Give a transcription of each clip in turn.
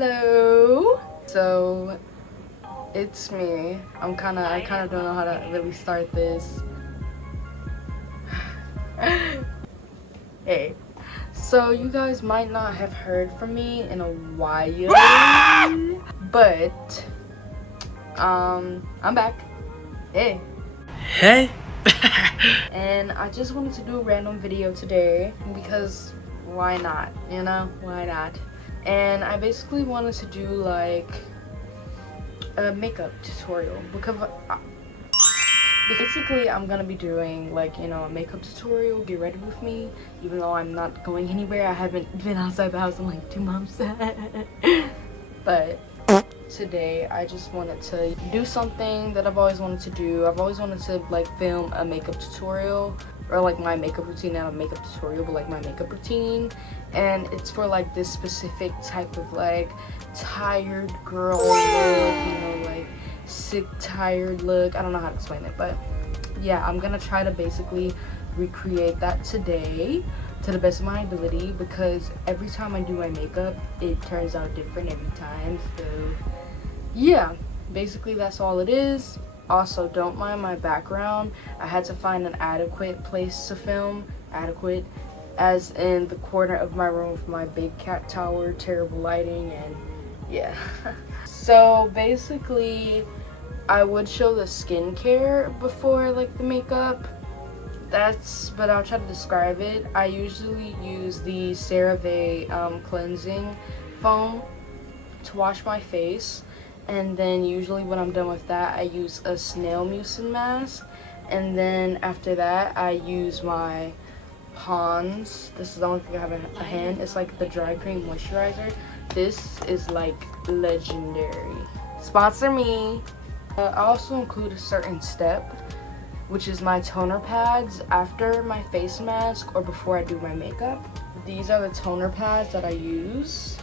Hello. So it's me. I kind of don't know how to really start this. Hey. So you guys might not have heard from me in a while, but I'm back. Hey. Hey. And I just wanted to do a random video today because why not? You know, why not? And I basically wanted to do like a makeup tutorial because basically I'm gonna be doing like, you know, a makeup tutorial. Get ready with me, even though I'm not going anywhere. I haven't been outside the house in like 2 months. But today I just wanted to do something that I've always wanted to do. I've always wanted to like film a makeup tutorial, or like my makeup routine, not a makeup tutorial, but like my makeup routine. And it's for like this specific type of like tired girl look, you know, like sick tired look. I don't know how to explain it, but yeah, I'm gonna try to basically recreate that today to the best of my ability, because every time I do my makeup it turns out different every time. So yeah, basically that's all it is. Also, don't mind my background. I had to find an adequate place to film. Adequate as in the corner of my room with my big cat tower, terrible lighting, and yeah. So basically I would show the skincare before like the makeup. But I'll try to describe it. I usually use the CeraVe cleansing foam to wash my face, and then usually when I'm done with that I use a snail mucin mask, and then after that I use my Pond's. This is the only thing I have in a hand. It's like the dry cream moisturizer. This is like legendary. Sponsor me. I also include a certain step, which is my toner pads after my face mask or before I do my makeup. These are the toner pads that I use,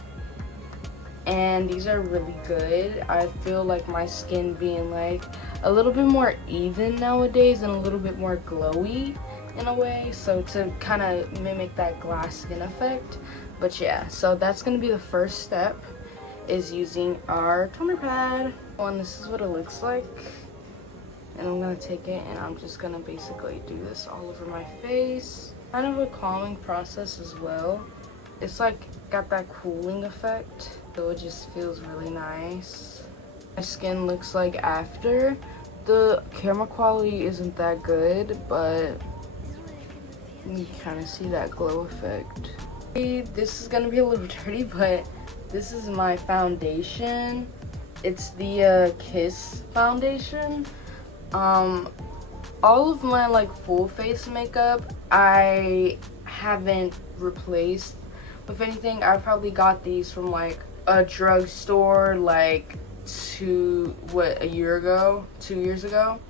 and these are really good. I feel like my skin being like a little bit more even nowadays and a little bit more glowy in a way, so to kind of mimic that glass skin effect. But yeah, so that's gonna be the first step, is using our toner pad. And this is what it looks like. And I'm gonna take it and I'm just gonna basically do this all over my face. Kind of a calming process as well. It's like got that cooling effect, so it just feels really nice. My skin looks like after. The camera quality isn't that good, but you kind of see that glow effect. This is gonna be a little dirty, but this is my foundation. It's the Kiss foundation. All of my like full face makeup I haven't replaced with anything. I probably got these from like a drugstore like a year ago, 2 years ago.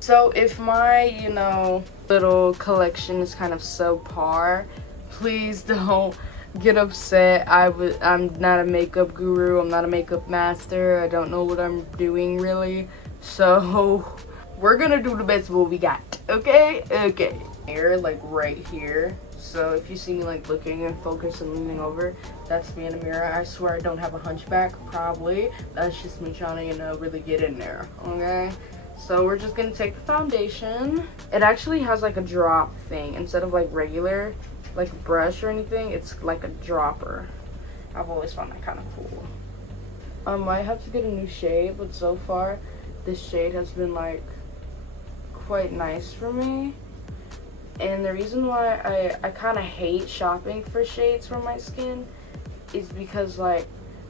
So if my, you know, little collection is kind of subpar, please don't get upset. I'm not a makeup guru, I'm not a makeup master, I don't know what I'm doing really. So we're gonna do the best of what we got, okay? Okay. Here, like right here. So if you see me like looking and focused and leaning over, that's me in the mirror. I swear I don't have a hunchback, probably. That's just me trying to, you know, really get in there, okay? So we're just gonna take the foundation. It actually has like a drop thing instead of like regular, like a brush or anything. It's like a dropper. I've always found that kind of cool. I might have to get a new shade, but so far this shade has been like quite nice for me. And the reason why I kind of hate shopping for shades for my skin is because like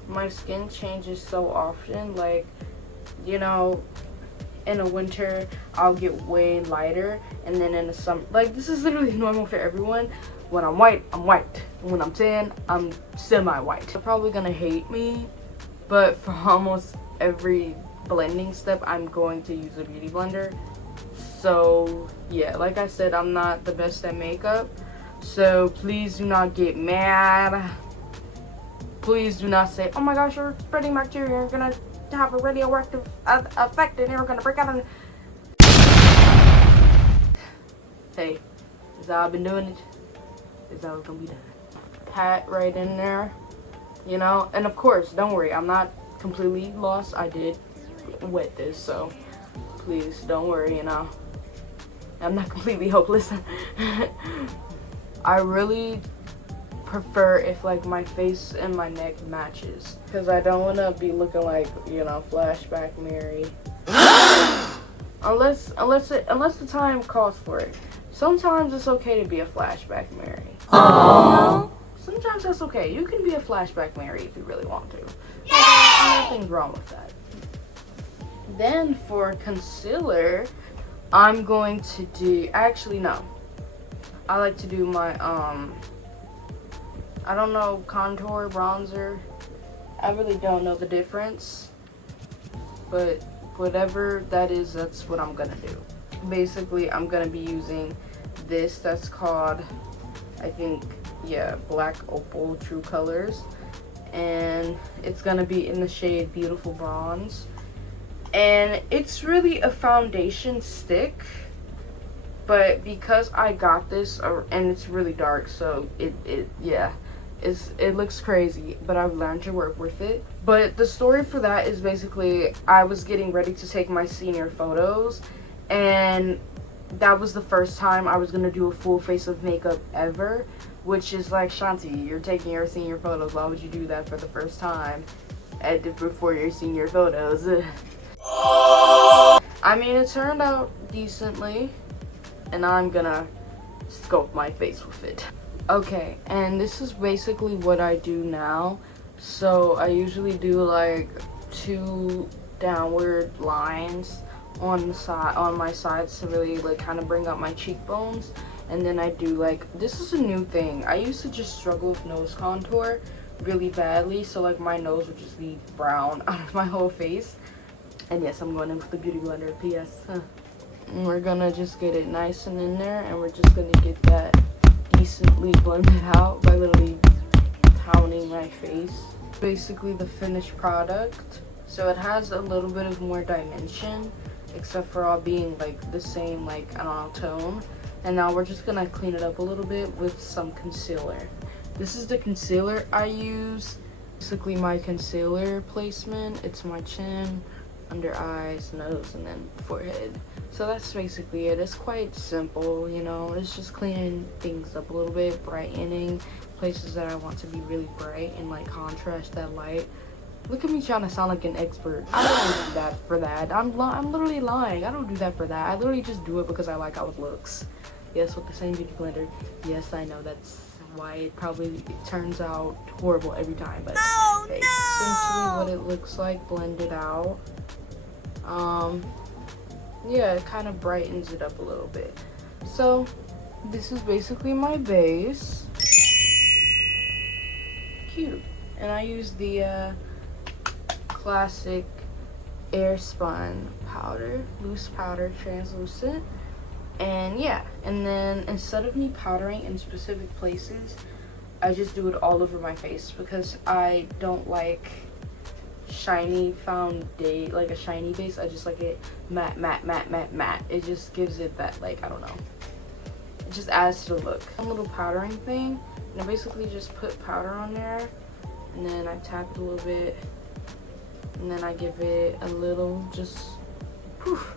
my skin changes so often. Like, you know, in the winter I'll get way lighter, and then in the summer, like this is literally normal for everyone. When I'm white, I'm white. When I'm tan, I'm semi-white. They're probably gonna hate me, but for almost every blending step I'm going to use a beauty blender. So yeah, like I said, I'm not the best at makeup, so please do not get mad. Please do not say, oh my gosh, you're spreading bacteria, you're gonna have a radioactive effect and you're gonna break out. Hey, is how I've been doing it. Is how it's gonna be done. Pat right in there. you know. And of course, don't worry, I'm not completely lost. I did wet this, so please don't worry, you know. I'm not completely hopeless. I really prefer if like my face and my neck matches, because I don't want to be looking like, you know, flashback Mary. unless the time calls for it. Sometimes it's okay to be a flashback Mary. Aww. Sometimes that's okay. You can be a flashback Mary if you really want to. Nothing's wrong with that. Then for concealer, I'm going to do, actually no. I like to do my I don't know, contour, bronzer. I really don't know the difference. But whatever that is, that's what I'm gonna do. Basically, I'm gonna be using this that's called, I think, yeah, Black Opal True Colors. And it's gonna be in the shade Beautiful Bronze. And it's really a foundation stick. But because I got this, and it's really dark, so it looks crazy, but I've learned to work with it. But the story for that is basically, I was getting ready to take my senior photos, and that was the first time I was gonna do a full face of makeup ever, which is like, Shanti, you're taking your senior photos. Why would you do that for the first time before your senior photos? I mean, it turned out decently, and I'm gonna sculpt my face with it. Okay, and this is basically what I do now. So I usually do like 2 downward lines on the side, on my sides, to really like kind of bring up my cheekbones. And then I do like, this is a new thing. I used to just struggle with nose contour really badly, so like my nose would just be brown out of my whole face. And yes, I'm going in with the beauty blender, PS. And we're gonna just get it nice and in there, and we're just gonna get that decently blended out by literally pounding my face. Basically the finished product. So it has a little bit of more dimension, except for all being like the same, like, I don't know, tone. And now we're just gonna clean it up a little bit with some concealer. This is the concealer I use. Basically my concealer placement, it's my chin, under eyes, nose, and then forehead. So that's basically it. It's quite simple, you know. It's just cleaning things up a little bit, brightening places that I want to be really bright and like contrast that light. Look at me trying to sound like an expert. I don't do that for that. I'm literally lying. I don't do that for that. I literally just do it because I like how it looks. Yes, with the same beauty blender. Yes, I know that's why it probably turns out horrible every time, but hey, essentially what it looks like blended out. Yeah, it kind of brightens it up a little bit. So this is basically my base. Cute. And I use the classic Airspun powder, loose powder, translucent. And yeah, and then instead of me powdering in specific places, I just do it all over my face, because I don't like shiny foundation, like a shiny base. I just like it matte, matte, matte, matte, matte. It just gives it that, like, I don't know, it just adds to the look. A little powdering thing, and I basically just put powder on there, and then I tap it a little bit, and then I give it a little just poof.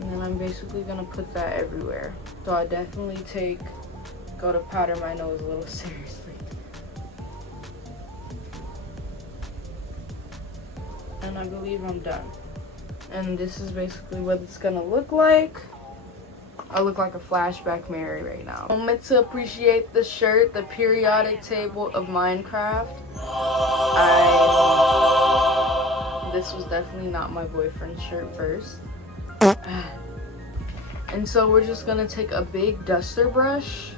And then I'm basically gonna put that everywhere. So I definitely go to powder my nose a little seriously. And I believe I'm done. And this is basically what it's gonna look like. I look like a flashback Mary right now. Moment to appreciate the shirt, the periodic table of Minecraft. This was definitely not my boyfriend's shirt first. And so we're just gonna take a big duster brush,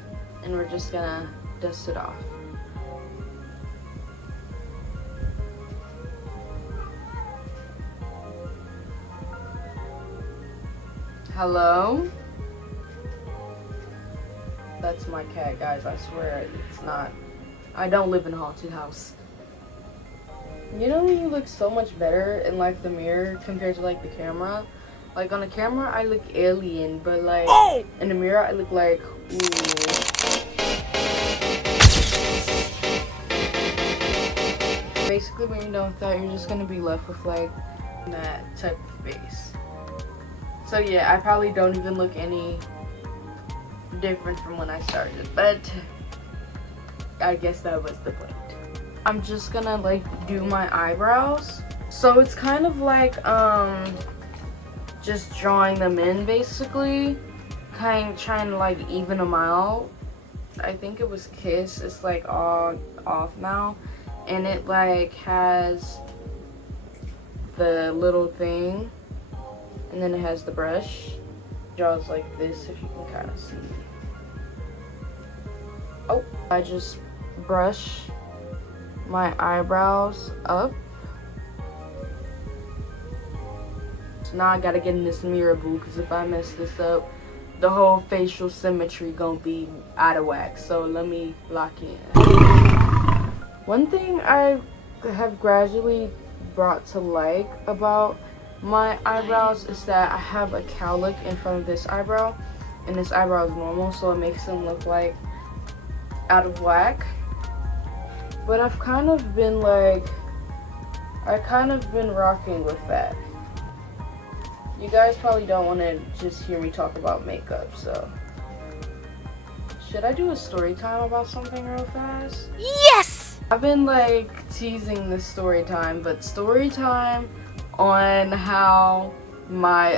and we're just gonna dust it off. Hello? That's my cat, guys. I swear it's not. I don't live in a haunted house. You know when you look so much better in like the mirror compared to like the camera? Like on the camera I look alien, but like in the mirror I look like, ooh. basically when you're done with that, you're just gonna be left with like that type of face. So yeah, I probably don't even look any different from when I started, but I guess that was the point. I'm just gonna like do my eyebrows. So it's kind of like just drawing them in basically, kind of trying to like even them out. I think it was Kiss. It's like all off now, and it like has the little thing, and then it has the brush. Draws like this, if you can kind of see. Oh, I just brush my eyebrows up. So now I gotta get in this mirror, boo, because if I mess this up, the whole facial symmetry gonna be out of whack. So let me lock in. One thing I have gradually brought to like about my eyebrows is that I have a cowlick in front of this eyebrow, and this eyebrow is normal, so it makes them look like out of whack. But I've kind of been rocking with that. You guys probably don't want to just hear me talk about makeup, so should I do a story time about something real fast? Yes! I've been like teasing this story time, but story time on how my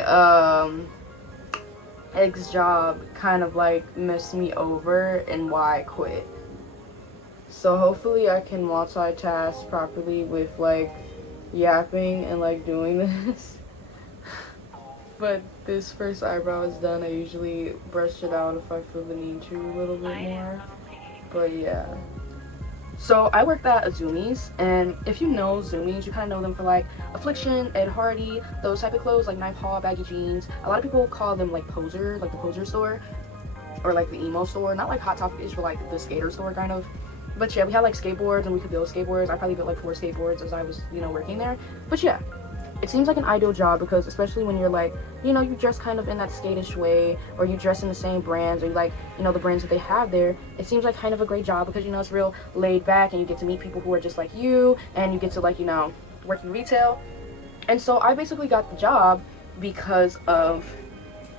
ex job kind of like messed me over and why I quit. So hopefully I can multitask properly with like yapping and like doing this. But this first eyebrow is done. I usually brush it out if I feel the need to a little bit more. But yeah. So I worked at Azumi's, and if you know Azumi's, you kind of know them for like Affliction, Ed Hardy, those type of clothes, like knife haul, baggy jeans. A lot of people call them like Poser, like the Poser store, or like the emo store. Not like Hot Topic-ish, but like the skater store kind of. But yeah, we had like skateboards, and we could build skateboards. I probably built like 4 skateboards as I was, you know, working there. But yeah, it seems like an ideal job because especially when you're like, you know, you dress kind of in that skatish way, or you dress in the same brands, or you like, you know, the brands that they have there. It seems like kind of a great job because, you know, it's real laid back and you get to meet people who are just like you, and you get to like, you know, work in retail. And so I basically got the job because of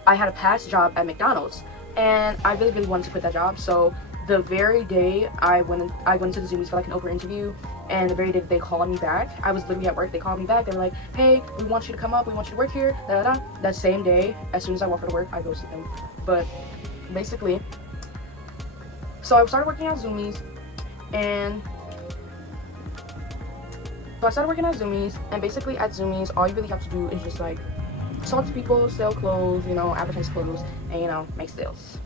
I had a past job at McDonald's, and I really wanted to quit that job. So the very day I went into the Zoomies for like an Oprah interview, and the very day they called me back, I was literally at work, they called me back, they were like, hey, we want you to come up, we want you to work here, da da da. That same day, as soon as I walked out of work, I ghosted them. But basically, so I started working at Zoomies, and basically at Zoomies, all you really have to do is just like talk to people, sell clothes, you know, advertise clothes, and you know, make sales.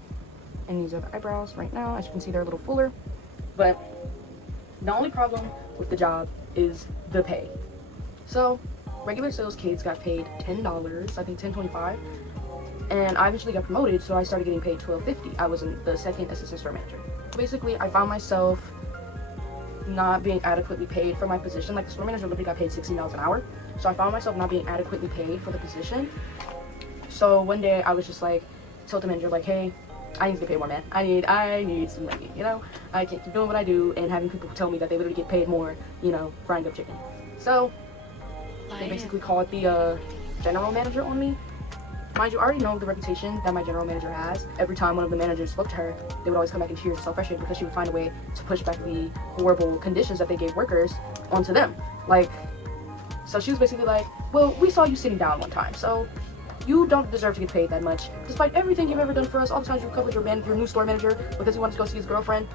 And these are the eyebrows right now. As you can see, they're a little fuller. But the only problem with the job is the pay. So regular sales kids got paid $10, I think $10.25. And I eventually got promoted, so I started getting paid $12.50. I was in the second assistant store manager. Basically, I found myself not being adequately paid for my position. Like the store manager literally got paid $16 an hour. So I found myself not being adequately paid for the position. So one day I was just like, told the manager like, hey, I need to get paid more, man. I need some money, you know? I can't keep doing what I do and having people tell me that they literally get paid more, you know, frying up chicken. So they basically called the general manager on me. Mind you, I already know the reputation that my general manager has. Every time one of the managers spoke to her, they would always come back in tears and so frustrated because she would find a way to push back the horrible conditions that they gave workers onto them. Like, so she was basically like, well, we saw you sitting down one time, so you don't deserve to get paid that much. Despite everything you've ever done for us, all the times you've covered your new store manager because he wanted to go see his girlfriend.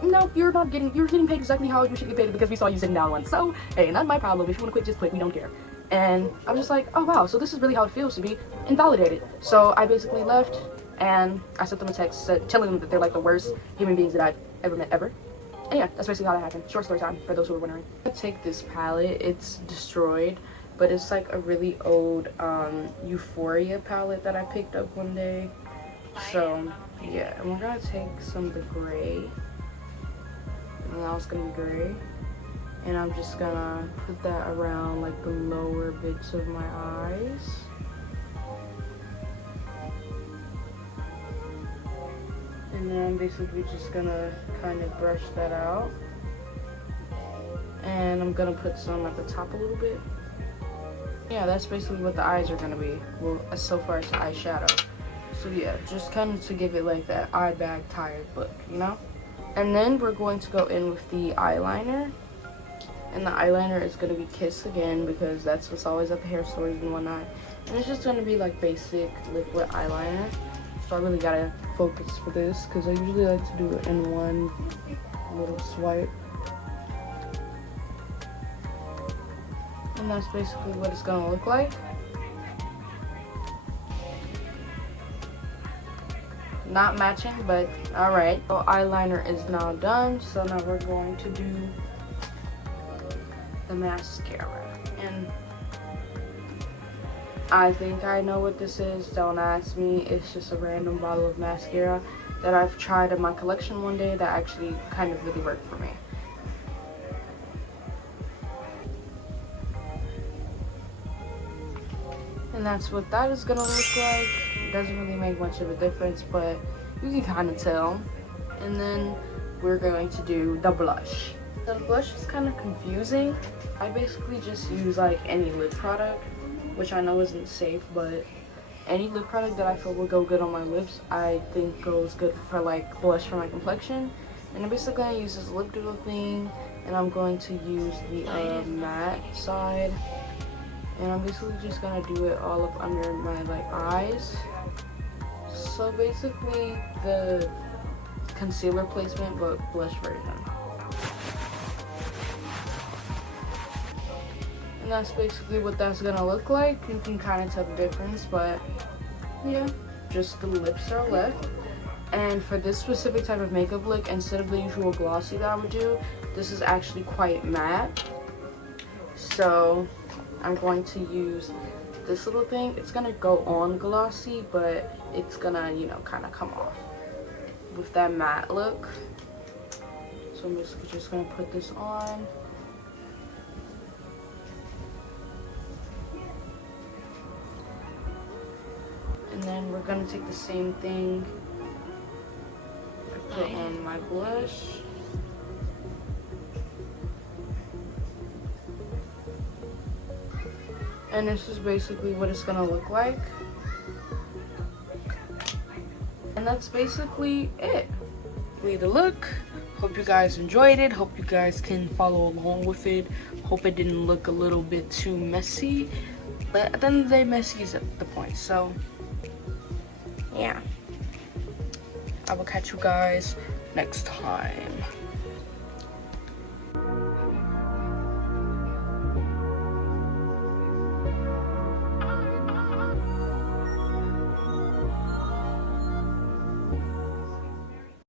No, you're getting paid exactly how you should get paid because we saw you sitting down once. So, hey, not my problem. If you want to quit, just quit. We don't care. And I was just like, oh wow, so this is really how it feels to be invalidated. So I basically left, and I sent them a text telling them that they're like the worst human beings that I've ever met ever. And yeah, that's basically how that happened. Short story time, for those who are wondering. I'm gonna take this palette. It's destroyed, but it's like a really old Euphoria palette that I picked up one day. So yeah, and we're gonna take some of the gray, and now it's gonna be gray, and I'm just gonna put that around like the lower bits of my eyes. And then I'm basically just gonna kind of brush that out. And I'm gonna put some at the top a little bit. Yeah, that's basically what the eyes are gonna be. Well, so far as the eyeshadow. So yeah, just kind of to give it like that eye bag tired look, you know? And then we're going to go in with the eyeliner. And the eyeliner is going to be Kiss again because that's what's always at the hair stores and whatnot. And it's just going to be like basic liquid eyeliner. So I really got to focus for this because I usually like to do it in one little swipe. And that's basically what it's going to look like. Not matching, but alright. So eyeliner is now done. So now we're going to do the mascara. And I think I know what this is. Don't ask me. It's just a random bottle of mascara that I've tried in my collection one day that actually kind of really worked for me. And that's what that is gonna look like. It doesn't really make much of a difference, but you can kind of tell. And then we're going to do the blush. The blush is kind of confusing. I basically just use like any lip product, which I know isn't safe, but any lip product that I feel will go good on my lips, I think goes good for like blush for my complexion. And I'm basically gonna use this lip doodle thing, and I'm going to use the matte side. And I'm basically just gonna do it all up under my like eyes. So basically the concealer placement but blush version. And that's basically what that's gonna look like. You can kind of tell the difference, but yeah, just the lips are left. And for this specific type of makeup look, instead of the usual glossy that I would do, this is actually quite matte. So I'm going to use this little thing. It's gonna go on glossy, but it's gonna, you know, kind of come off with that matte look. So I'm just gonna put this on. And then we're gonna take the same thing and put on my blush. And this is basically what it's gonna look like. And that's basically it. The look. Hope you guys enjoyed it. Hope you guys can follow along with it. Hope it didn't look a little bit too messy. But at the end of the day, messy is the point. So, yeah. I will catch you guys next time.